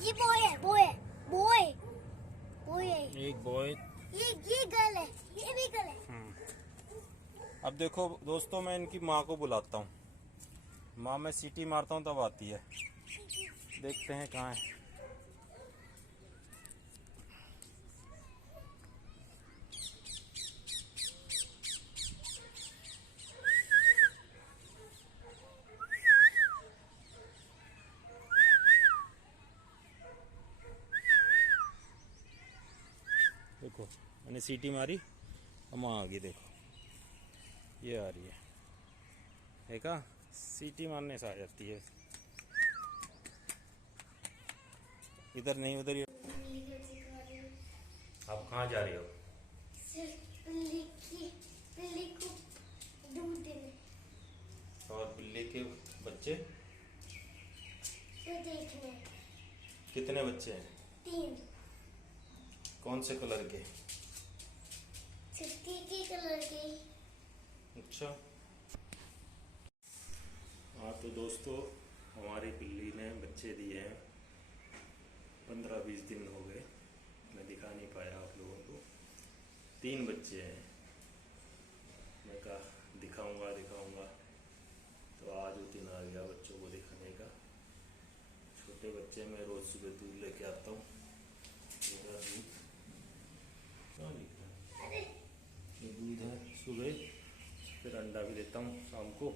ये बॉय है, बॉय है, बॉय बॉय है। एक बॉय, ये गर्ल है, ये भी गर्ल है। अब देखो दोस्तों, मैं इनकी माँ को बुलाता हूँ। माँ, मैं सीटी मारता हूँ तब आती है। देखते हैं कहाँ है। देखो मैंने सीटी मारी, अब माँ आ गई। देखो ये आ रही है, देखा, सीटी मारने से आ जाती है। इधर नहीं, उधर ही। आप कहाँ जा रही हो? बिल्ली को दूध देने। और बिल्ली के बच्चे तो देखने। कितने बच्चे हैं? 3। कौन से कलर के? छुट्टी के कलर के। अच्छा। हाँ तो दोस्तों, हमारी बिल्ली ने बच्चे दिए हैं। 15-20 दिन हो गए, मैं दिखा नहीं पाया आप लोगों को। 3 बच्चे हैं। मैं कहा दिखाऊंगा, तो आज वो दिन आ गया बच्चों को दिखाने का। छोटे बच्चे, मैं रोज सुबह दूध लेके आता हूँ। मेरा दूध कहाँ दिख रहा है? ये दूध है सुबह, फिर अंडा भी देता हूँ शाम को।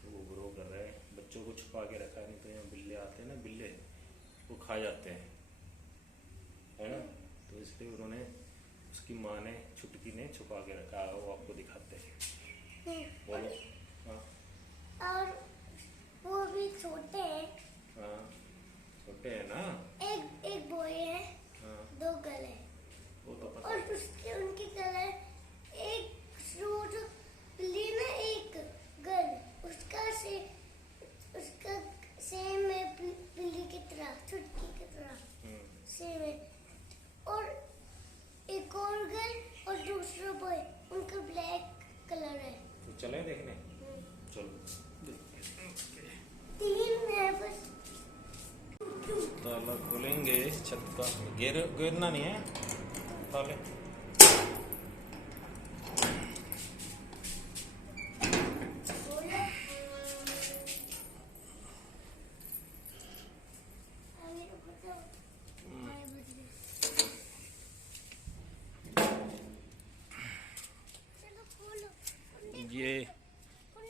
तो वो ग्रो कर रहे हैं। बच्चों को छुपा के रखा है, नहीं तो यहाँ बिल्ले आते हैं ना, बिल्ले वो खा जाते हैं, है ना। तो इसलिए उन्होंने, उसकी माँ ने, छुटकी ने छुपा के रखा है। वो आपको दिखाते हैं। बोलो। हाँ, और वो भी छोटे हैं। हाँ छोटे हैं ना। एक बॉय है, हाँ 2 गर्ल है। वो तो पता और है। उनकी कलर, एक सूट बिल्ली में, एक गर्ल, उसका सेम है बिल्ली की तरह, छुटकी की तरह सेम है। और एक और गर्ल और दूसरा बॉय, उनका ब्लैक कलर है। तो चले देखने, चलो। 3 है बस। ताला खोलेंगे छत का। गिरना नहीं है ताले। ये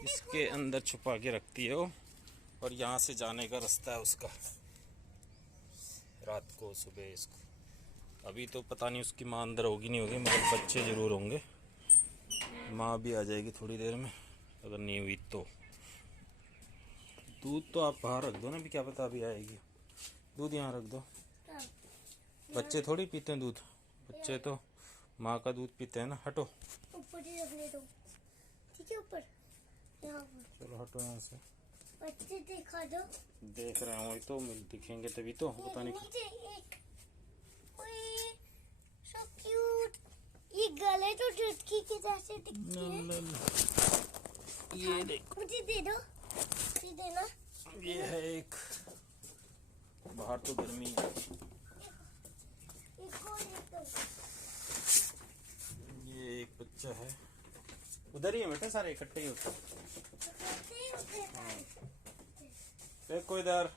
इसके अंदर छुपा के रखती है वो, और यहाँ से जाने का रास्ता है उसका, रात को सुबह इसको। अभी तो पता नहीं उसकी माँ अंदर होगी नहीं होगी, मगर बच्चे ज़रूर होंगे। माँ भी आ जाएगी थोड़ी देर में, अगर नहीं हुई तो। दूध तो आप बाहर रख दो ना, भी क्या पता अभी आएगी। दूध यहाँ रख दो। बच्चे थोड़ी पीते हैं दूध, बच्चे तो माँ का दूध पीते हैं ना। हटो, ऊपर ही रखने दो, ठीक है, ऊपर यहाँ पर। चलो हटो यहाँ से। बच्चे दिखा दो। देख रहा हूँ, तो मिल दिखेंगे तभी तो। पता नहीं नीचे एक, ओए सो क्यूट। ये गले तो चुटकी के जैसे दिखती है। ये देखो, मुझे दे दो, मुझे देना। ये है एक। बाहर तो गर्मी है। एक और एक दो। ये एक बच्चा है, उधर ही है बेटा, सारे इकट्ठे ही होते हैं। देखो इधर,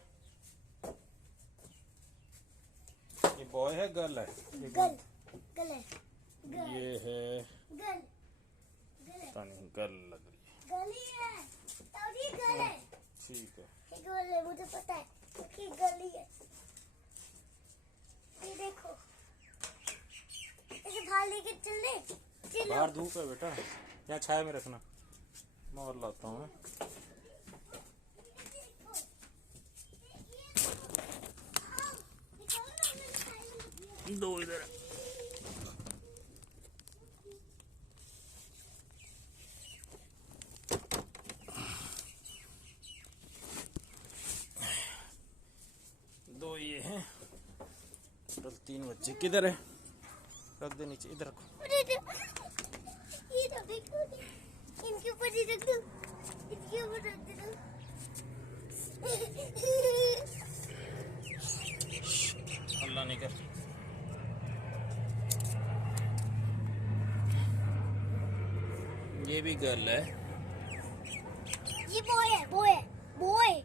ये बॉय है गर्ल है? गर्ल है। ये है, गर्ल पता नहीं, गर्ल लग रही है। गर्ल ही है, तभी गर्ल है। ठीक है, ये गर्ल है, मुझे पता है क्योंकि गर्ल ही है। ये देखो, इसे बाहर लेके चलो। बाहर धूप है बेटा, यहाँ छाया में रखना, मैं और लाता हूँ। दो इधर। दो ये हैं, टोटल 3 बच्चे। किधर है? रख दे नीचे, इधर रखो। ये तो देखो, इनके ऊपर ही रख दो, इसके ऊपर रख दो। पानी कर। ये भी गर्ल है, ये बॉय है, बॉय है, बॉय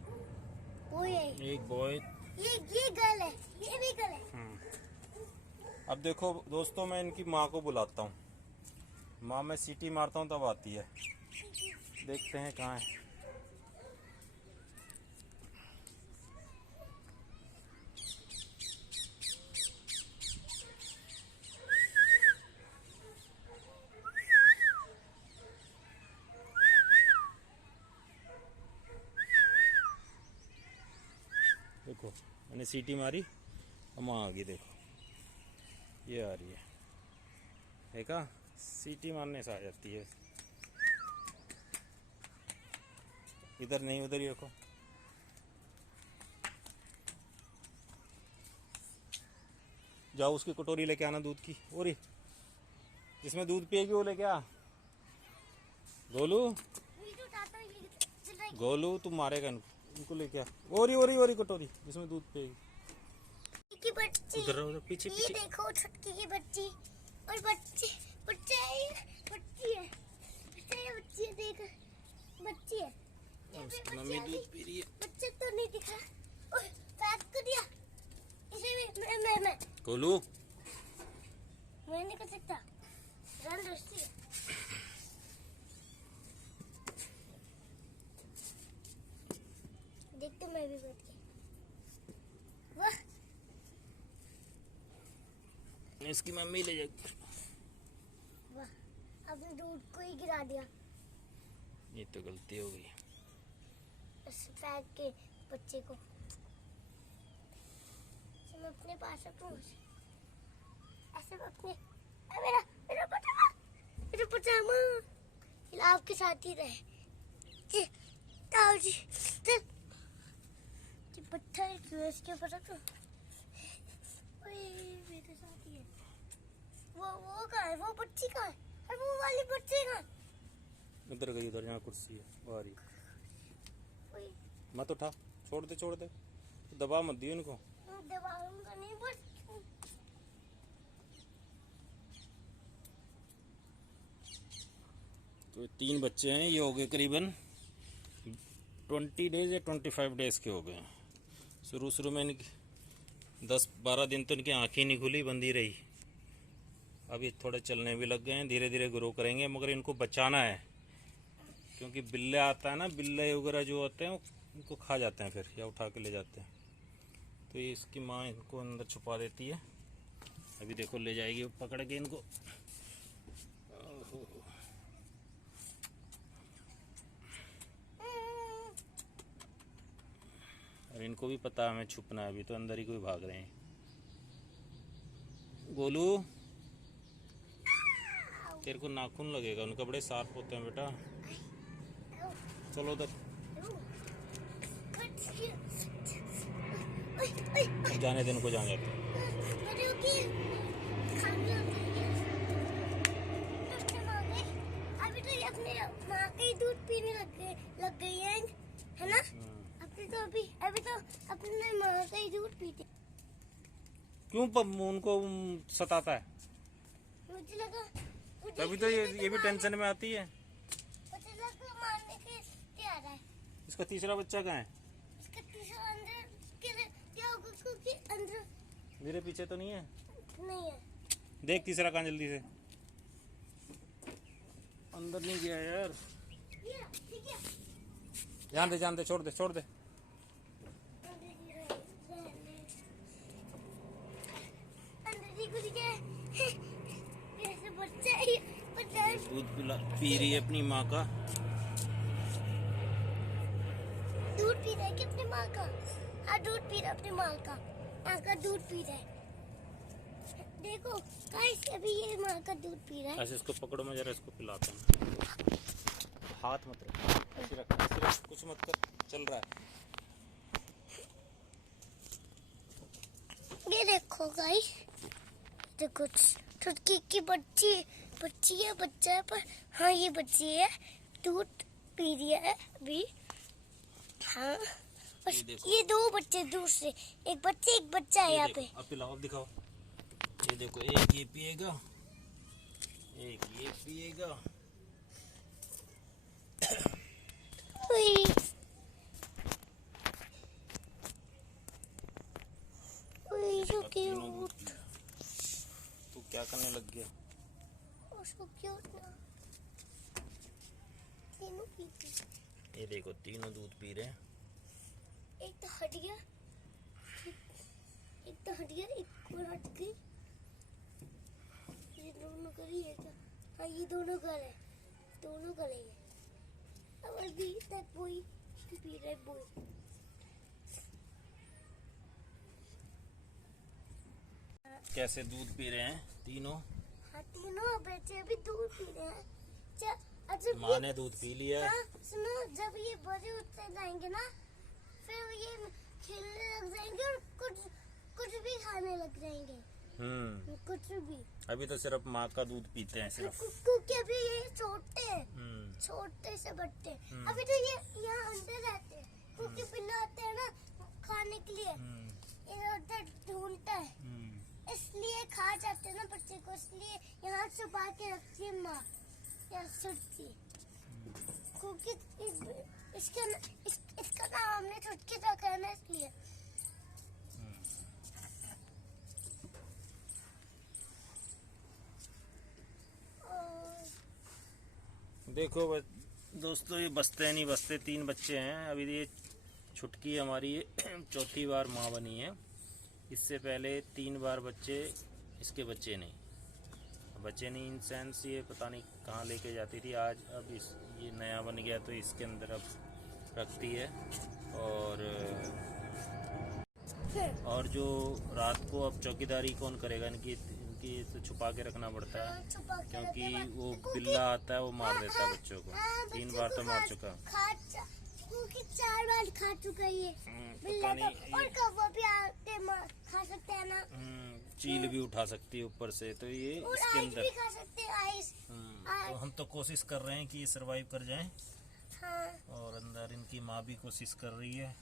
बॉय है। एक बॉय। ये गर्ल है, ये भी गर्ल है। अब देखो दोस्तों, मैं इनकी माँ को बुलाता हूँ। माँ मैं सीटी मारता हूँ तब आती है। देखते हैं कहाँ है। देखो मैंने सीटी मारी, माँ आ गई। देखो ये आ रही है, देखा, सीटी मारने से आ जाती है। इधर नहीं, उधर ही रखो। जाओ उसकी कटोरी लेके आना दूध की, और जिसमें दूध पिएगी वो लेके आ। गोलू, गोलू तुम मारेगा इनको लेके आ। ओरी कटोरी जिसमें दूध पिएगी। की बच्ची, उधर पीछे ये पीछे। देखो छुटकी की बच्ची, और बच्ची बच्ची है, बच्ची है, बच्ची है, देख बच्ची है। मम्मी दूध पी रही है। बच्चे तो नहीं दिखा, ओए पैक कर दिया इसे भी। मैं गोलू मैं नहीं कर सकता, रन रस्सी है। देख तो मैं भी बैठ के, वाह इसकी मम्मी ले जाएगी। वाह, अपने दूध को ही गिरा दिया। ये तो गलती हो गई। इस पैक के बच्चे को मैं अपने पास रखूं, ऐसे मैं अपने, मेरा मेरा पजामा, मेरा पजामा आपके साथ ही रहे। ताऊ जी पत्थर क्यों इसके ऊपर रखो, मेरे साथ ही है। वो कहाँ है, वो बच्ची कहाँ है, और वो वाली बच्ची कहाँ है? उधर गई, उधर जहाँ कुर्सी है वो आ रही। मत उठा, छोड़ दे, दबा मत दियो इनको। दबाऊंगा नहीं, बस तो 3 बच्चे हैं, ये हो गए करीबन 20 डेज या 25 डेज के हो गए। शुरू में इनकी 10-12 दिन तो इनकी आँखें नहीं खुली, बंदी रही। अभी थोड़े चलने भी लग गए हैं, धीरे धीरे ग्रो करेंगे। मगर इनको बचाना है, क्योंकि बिल्ले आता है ना, बिल्ले वगैरह जो होते हैं वो इनको खा जाते हैं फिर, या उठा के ले जाते हैं। तो ये इसकी माँ इनको अंदर छुपा देती है। अभी देखो ले जाएगी पकड़ के इनको। और इनको भी पता है हमें छुपना है, अभी तो अंदर ही कोई भाग रहे हैं। गोलू तेरे को नाखून लगेगा, उनका बड़े शार्प होते हैं बेटा। चलो उधर, जाने दे इनको, जाने दे। अभी तो ये अपने माँ का ही दूध पीने लग गई है ना? अभी तो अपने माँ का ही दूध पीते। क्यों उनको सताता है? मुझे लगा तभी तो ये भी टेंशन में आती है। मुझे लगा मारने के लिए आ रहा है। इसका तीसरा बच्चा कहाँ है? इसका तीसरा अंदर क्या होगा, क्योंकि अंदर मेरे पीछे तो नहीं है। नहीं है। देख तीसरा कहाँ, जल्दी से। अंदर नहीं गया यार। ठीक है, जान दे, छोड़ दे। दूध पी रही है अपनी माँ का। दूध पी रहा है कि अपनी माँ का? हाँ, दूध पी रहा है अपनी माँ का। माँ का दूध पी रहा है। देखो गाइस, अभी ये माँ का दूध पी रहा है। ऐसे इसको पकड़ो, मैं जरा इसको पिलाता हूँ। हाथ मत रख, ऐसे रख, कुछ मत कर, चल रहा है। ये देखो गाइस, देखो छुटकी की बच्ची है, बच्चा है, पर हाँ ये बच्ची है, दूध पी रही है अभी। हाँ बस ये देखो। ये दो बच्चे दूसरे, एक बच्चा है ये यहाँ देखो, पे। अब पिलाओ, अब दिखाओ। ये देखो, एक ये पिएगा, एक ये पिएगा। उई, उई, so अब तीनों दूध cute, पिए। तू क्या करने लग गया? oh, so cute ना। तीनों पीते। ये देखो, तीनों दूध पी रहे हैं। एक तो हट गया, एक और हट गई। ये दोनों कर ही है क्या? हाँ, ये दोनों कर है, दोनों कर ही है। अब अभी तक वही पी रहे बोई। कैसे दूध पी रहे हैं तीनों? हाँ, तीनों बच्चे अभी दूध पी रहे हैं। जब माँ ने दूध पी लिया है। हाँ, सुनो, जब ये बड़े होते जाएंगे ना, फिर ये खेलने लग जाएंगे और कुछ भी खाने लग जाएंगे। कुछ भी। अभी तो सिर्फ माँ का दूध पीते हैं सिर्फ। क्योंकि अभी ये छोटे हैं, हम्म। छोटे से बच्चे। अभी तो ये यहाँ अंदर रहते हैं, क्योंकि बिल्ला आते हैं ना खाने के लिए, इधर उधर ढूंढता है, इसलिए खा जाते हैं ना बच्चे को, इसलिए यहाँ छुपा के रखती है माँ या सुटकी। क्योंकि इसका नाम हमने छुटकी रखा है ना, इसलिए। देखो दोस्तों, ये बसते नहीं बसते, 3 बच्चे हैं। अभी ये छुटकी हमारी चौथी बार माँ बनी है। इससे पहले 3 बार बच्चे, इसके बच्चे नहीं इन सेंस, ये पता नहीं कहाँ लेके जाती थी। आज अब ये नया बन गया तो इसके अंदर अब रखती है। और जो रात को अब चौकीदारी कौन करेगा इनकी तो छुपा के रखना पड़ता है, क्योंकि वो बिल्ला आता है, वो मार देता है बच्चों को। 3 बार तो मार चुका। क्योंकि 4 बार खा चुका है ये बिल्ला पता को, नहीं और कौवा भी आके खा सकते हैं ना। चील भी उठा सकती है ऊपर से, तो ये और इसके आइस अंदर। भी खा सकते हैं, आइस। तो हम तो कोशिश कर रहे हैं कि ये सरवाइव कर जाएं। हाँ, और अंदर इनकी माँ भी कोशिश कर रही है।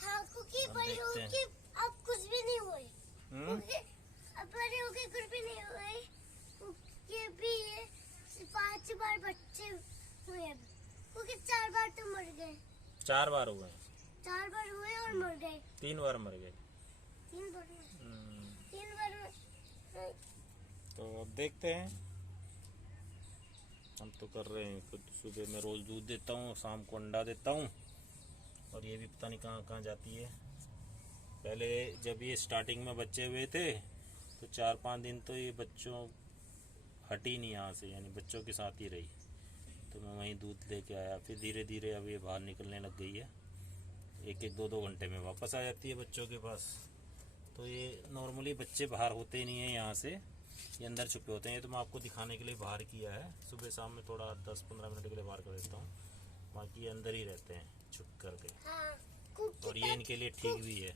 हाँ, क्योंकि अब बड़े देखते हैं। होके अब कुछ भी नहीं हुए, हम्म? क्योंकि अब बड़े होके कुछ भी नहीं हुए, क्योंकि अभी ये 5 बार बच्चे हुए अब, क्योंकि 4 बार तो मर गए। 4 बार हुए हैं। 4 बार हुए और मर गए। 3 बार मर गए। 3 बार हुए। 3 बार हुए। तो अब देखते हैं। हम तो कर रहे हैं, खुद सुबह में रोज दूध देता हूँ, शाम को अंडा देता हूँ। और ये भी पता नहीं कहाँ कहाँ जाती है। पहले जब ये स्टार्टिंग में बच्चे हुए थे तो 4-5 दिन तो ये बच्चों हटी नहीं यहाँ से, यानी बच्चों के साथ ही रही। तो मैं वहीं दूध लेके आया। फिर धीरे धीरे अब ये बाहर निकलने लग गई है। 1-1, 2-2 घंटे में वापस आ जाती है बच्चों के पास। तो ये नॉर्मली बच्चे बाहर होते नहीं हैं यहाँ से, ये अंदर छुपे होते हैं। ये तो मैं आपको दिखाने के लिए बाहर किया है। सुबह शाम में थोड़ा 10-15 मिनट के लिए बाहर कर देता हूँ, बाकी ये अंदर ही रहते हैं छुप करके। हाँ, और ये इनके लिए ठीक भी है,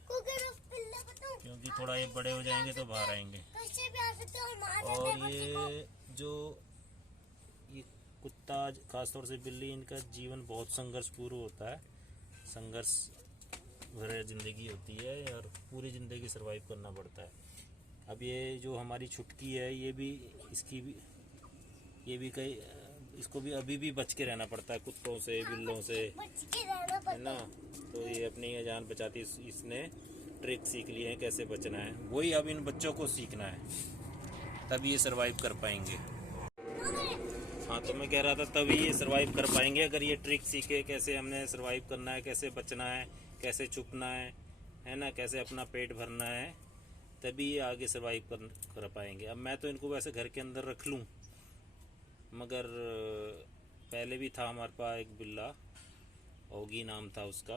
क्योंकि थोड़ा ये बड़े हो जाएंगे तो बाहर आएंगे। कैसे भी आ सकते हैं और मार देते और हैं बच्चे को। ये जो ये कुत्ता, खासतौर से बिल्ली, इनका जीवन बहुत संघर्षपूर्ण होता है। संघर्ष भरे ज़िंदगी होती है और पूरी ज़िंदगी सरवाइव करना पड़ता है। अब ये जो हमारी छुटकी है, ये भी कई, इसको भी अभी भी बच के रहना पड़ता है कुत्तों से, बिल्लों से, बच के रहना है पड़ता ना। तो ये अपनी जान बचाती, इसने ट्रिक सीख ली है कैसे बचना है। वही अब इन बच्चों को सीखना है, तभी ये सरवाइव कर पाएंगे। हाँ, तो मैं कह रहा था तभी ये सरवाइव कर पाएंगे, अगर ये ट्रिक सीखे कैसे हमने सरवाइव करना है, कैसे बचना है, कैसे छुपना है ना, कैसे अपना पेट भरना है, तभी ये आगे सरवाइव कर पाएंगे। अब मैं तो इनको वैसे घर के अंदर रख लूँ, मगर पहले भी था हमारे पास एक बिल्ला, ओगी नाम था उसका।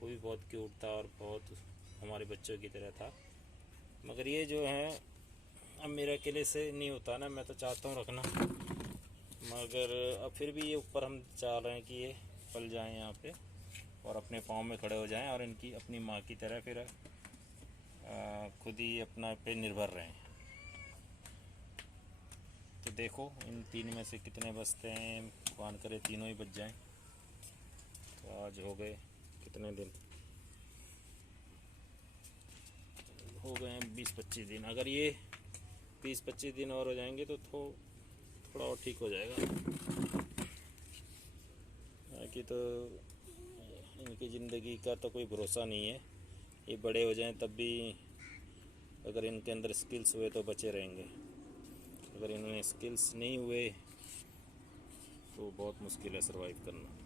वो भी बहुत क्यूट था और बहुत हमारे बच्चों की तरह था। मगर ये जो है, अब मेरे अकेले से नहीं होता ना, मैं तो चाहता हूँ रखना, मगर अब फिर भी ये ऊपर हम चाह रहे हैं कि ये पल जाएं यहाँ पे और अपने पाँव में खड़े हो जाएं और इनकी अपनी माँ की तरह फिर खुद ही अपना पे निर्भर रहें। तो देखो इन 3 में से कितने बचते हैं, भगवान करे तीनों ही बच जाएं। तो आज हो गए कितने दिन, हो गए हैं 20-25 दिन। अगर ये 20-25 दिन और हो जाएंगे तो थोड़ा और ठीक हो जाएगा। बाकी तो इनकी ज़िंदगी का तो कोई भरोसा नहीं है। ये बड़े हो जाएं तब भी अगर इनके अंदर स्किल्स हुए तो बचे रहेंगे। अगर इनमें स्किल्स नहीं हुए तो बहुत मुश्किल है सरवाइव करना।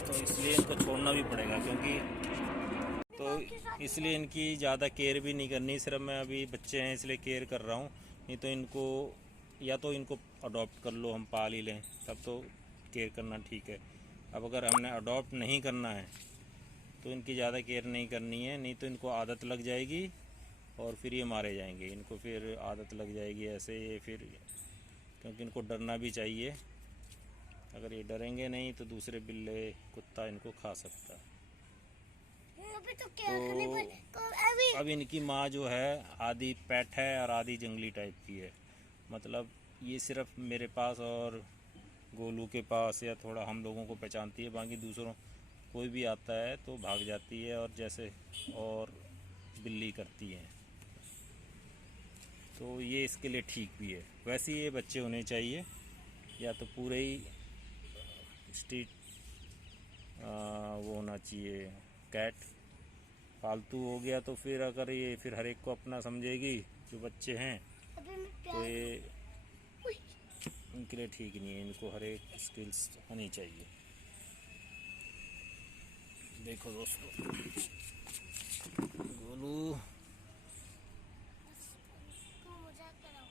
तो इसलिए इनको छोड़ना भी पड़ेगा, क्योंकि तो इसलिए इनकी ज़्यादा केयर भी नहीं करनी। सिर्फ मैं अभी बच्चे हैं इसलिए केयर कर रहा हूँ, नहीं तो इनको या तो इनको अडॉप्ट कर लो, हम पाल ही लें, तब तो केयर करना ठीक है। अब अगर हमने अडॉप्ट नहीं करना है तो इनकी ज़्यादा केयर नहीं करनी है, नहीं तो इनको आदत लग जाएगी और फिर ये मारे जाएंगे। इनको फिर आदत लग जाएगी ऐसे ये फिर, क्योंकि इनको डरना भी चाहिए। अगर ये डरेंगे नहीं तो दूसरे बिल्ले कुत्ता इनको खा सकता है। अभी तो क्या करने अभी अब इनकी माँ जो है आधी पेट है और आधी जंगली टाइप की है। मतलब ये सिर्फ मेरे पास और गोलू के पास या थोड़ा हम लोगों को पहचानती है, बाकी दूसरों कोई भी आता है तो भाग जाती है और जैसे और बिल्ली करती है। तो ये इसके लिए ठीक भी है। वैसे ये बच्चे होने चाहिए, या तो पूरे ही स्ट्रीट वो होना चाहिए कैट। पालतू हो गया तो फिर अगर ये फिर हर एक को अपना समझेगी जो बच्चे हैं, अभी मैं तो प्यार ये इनके लिए ठीक नहीं है। इनको हर एक स्किल्स होनी चाहिए। देखो दोस्तों, गोलू को मजाक कराओ।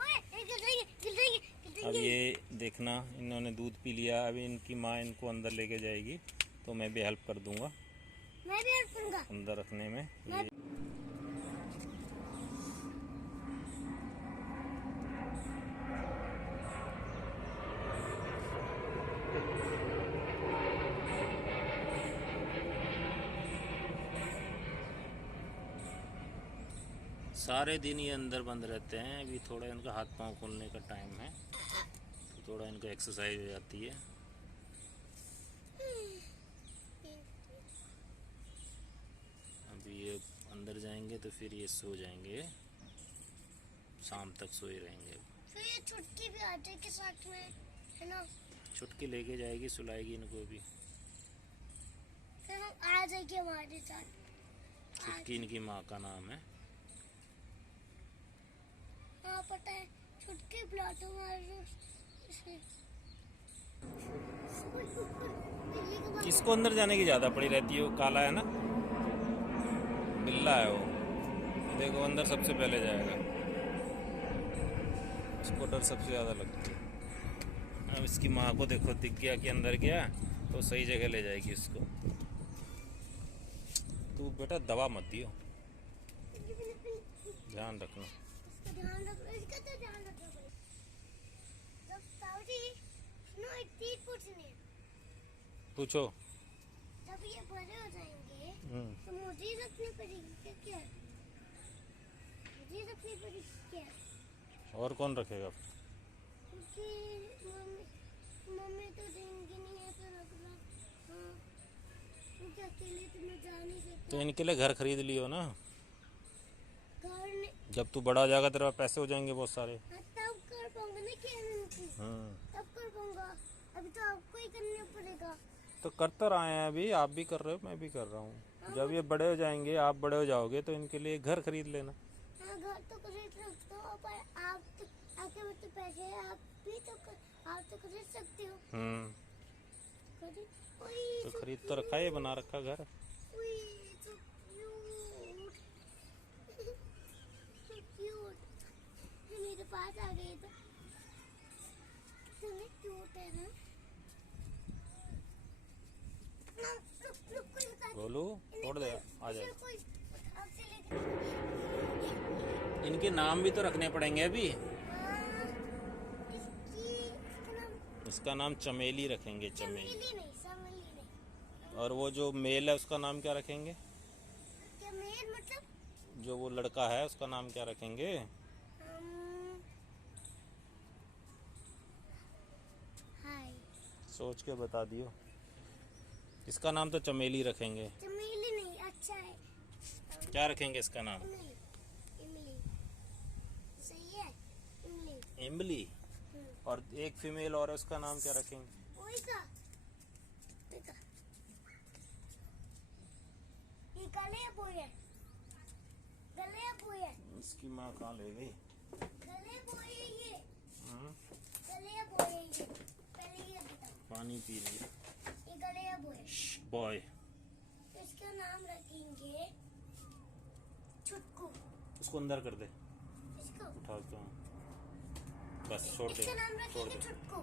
ओए गिर जाएंगे। अब ये देखना, इन्होंने दूध पी लिया। अभी इनकी माँ इनको अंदर लेके जाएगी तो मैं भी हेल्प कर दूंगा मैं भी हेल्प करूंगा। अंदर रखने में। मैं- ये सारे दिन ये अंदर बंद रहते हैं। अभी थोड़ा इनका हाथ पांव खोलने का टाइम है तो थोड़ा इनको एक्सरसाइज हो जाती है। अभी ये अंदर जाएंगे तो फिर ये सो जाएंगे, शाम तक सोए रहेंगे। फिर ये छुटकी भी आटे के साथ में है ना, छुटकी लेके जाएगी, सुलाएगी इनको भी। फिर हम आ जाएंगे हमारे साथ। छुटकी इनकी माँ का नाम है। हाँ पता है, छुटकी प्लाटो किसको अंदर जाने की ज़्यादा पड़ी रहती है? वो काला है ना, बिल्ला है वो। देखो अंदर सबसे पहले जाएगा, उसको डर सबसे ज़्यादा लगती है। अब इसकी माँ को देखो, दिख गया कि अंदर गया तो सही जगह ले जाएगी उसको। तू बेटा दवा मत दियो, ध्यान रखना। इसका ध्यान रखो, इसका तो ध्यान रखो भाई। जब ताऊजी सुनो एक चीज पूछनी है। पूछो। जब ये बड़े हो जाएंगे तो मुझे ही रखनी पड़ेगी क्या? मुझे रखनी पड़ेगी क्या? और कौन रखेगा? क्योंकि मम्मी तो देंगी नहीं है तो रख लो। हाँ क्योंकि अकेले तो मैं जा नहीं सकती। तो इनके लिए घर खरीद लियो ना, घर नहीं, जब तू बड़ा हो जाएगा तेरे पास पैसे हो जाएंगे बहुत सारे। तब कर पाऊंगा ना तब कर पाऊंगा। अभी तो आपको ही करना पड़ेगा। तो करते रहे हैं, अभी आप भी कर रहे हो, मैं भी कर रहा हूँ। जब ये बड़े हो जाएंगे, आप बड़े हो जाओगे तो इनके लिए घर खरीद लेना। हाँ घर तो खरीद सकते हो, पर आप तो आपके पास तो पैसे हैं, आप भी तो आप तो खरीद सकते हो। खरीद तो खरीद तो रखा है, बना रखा घर। so cute. So cute. मेरे पास आ गए तो कितने क्यूट है ना। बोलो छोड़ दे, आ जाए। कोई आपसे लेके इनके नाम भी तो रखने पड़ेंगे अभी। इसका नाम चमेली रखेंगे, चमेली। चमेली नहीं। और वो जो मेल है उसका नाम क्या रखेंगे? क्या मेल मतलब? जो वो लड़का है उसका नाम क्या रखेंगे? हाय। सोच के बता दियो। इसका नाम तो चमेली रखेंगे। चमेली नहीं, अच्छा है। क्या रखेंगे इसका नाम? इमली। इमली सही है। इमली। इमली। और एक फीमेल और है, उसका नाम क्या रखेंगे? वही का। ये गले बोए है। गले बोए है। इसकी माँ कहाँ ले गई? गले बोए है ये। हाँ? गले बोए है ये। पहले ये बताओ। पानी पी लिया। ये गले बोए। बॉय। तो इसका नाम रखेंगे छुटकू। उसको अंदर कर दे, इसको उठा के। बस छोड़ दे, इसका नाम छोड़ रखेंगे दे। छुटकू।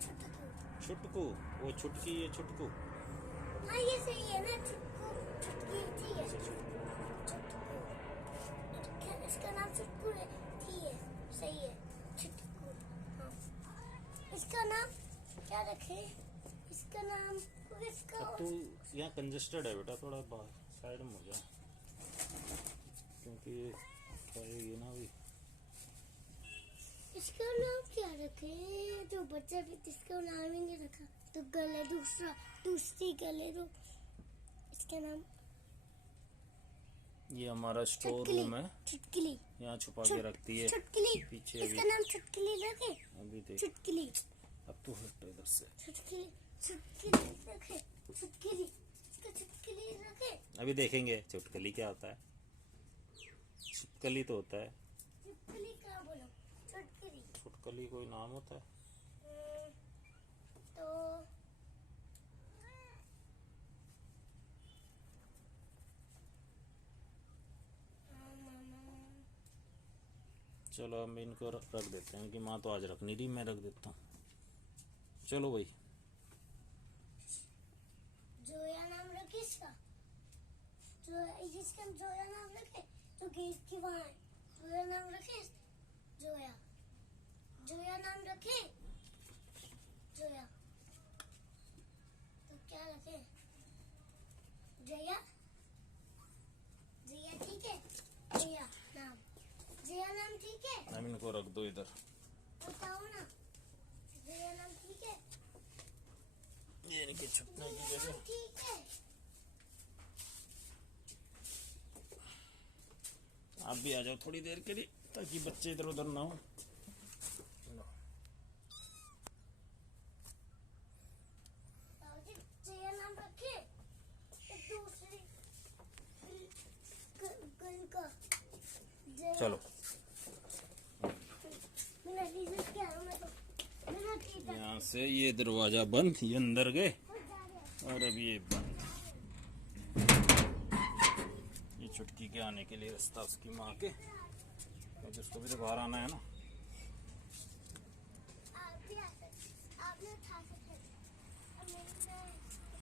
छुटकू। छुटकू, वो छुटकी, ये छुटकू। हाँ ये सही है ना, छुटकू। छुटकी ठीक है। छुटकू। इसका नाम छुटकू है, ठीक है, सही है। छुटकू। हाँ। इसका नाम क्या रखे? इसका नाम इसका अब तू यहाँ कंजेस्टेड है बेटा, थोड़ा बाहर साइड में हो जा, क्योंकि खाएगी ना अभी। इसका नाम क्या रखे? जो बच्चा भी इसका नाम ही नहीं रखा तो गले दूसरी गले दो। इसका नाम ये हमारा स्टोर चुटकुली। रूम है, चुटकुली। यहाँ छुपा के रखती है चुटकुली। पीछे। इसका अभी नाम चुटकुली रखे। अभी देख, चुटकुली। अब तू हट इधर से। चुटकुली। चुटकुली रखे। चुटकुली। इसका चुटकुली रखे। अभी देखेंगे चुटकली क्या होता है। चुटकली तो होता है, चुटकुली कहाँ बोलो? चुटकुली। चुटकली कोई नाम होता है। तो चलो हम इनको रख देते हैं कि माँ तो आज रख नहीं रही, मैं रख देता हूँ। चलो भाई। जोया नाम रखे इसका। जिसका जोया नाम रखे तो गेट की वहाँ है। जोया नाम रखे। जोया। जोया नाम रखे। जोया। तो क्या रखे? जया। जया ठीक है। जया नाम। जया नाम ठीक है। हम इनको रख दो इधर। बताओ ना। जया नाम ठीक है। ये इनके छुपने की जया जगह। नाम ठीक है। आप भी आ जाओ थोड़ी देर के लिए, ताकि बच्चे इधर उधर ना हो। जया नाम रखे। दूसरी गल का जया। चलो मेरा टीचर क्या है? मैं तो मेरा टीचर यहाँ से ये दरवाजा बंद, ये अंदर गए हो जा रहा है। और अब ये बंद। ये चुटकी के आने के लिए रास्ता उसकी माँ के, क्योंकि उसको भी तो बाहर आना है ना। आप भी आ सकते, आपने उठा सकते। अब मेरी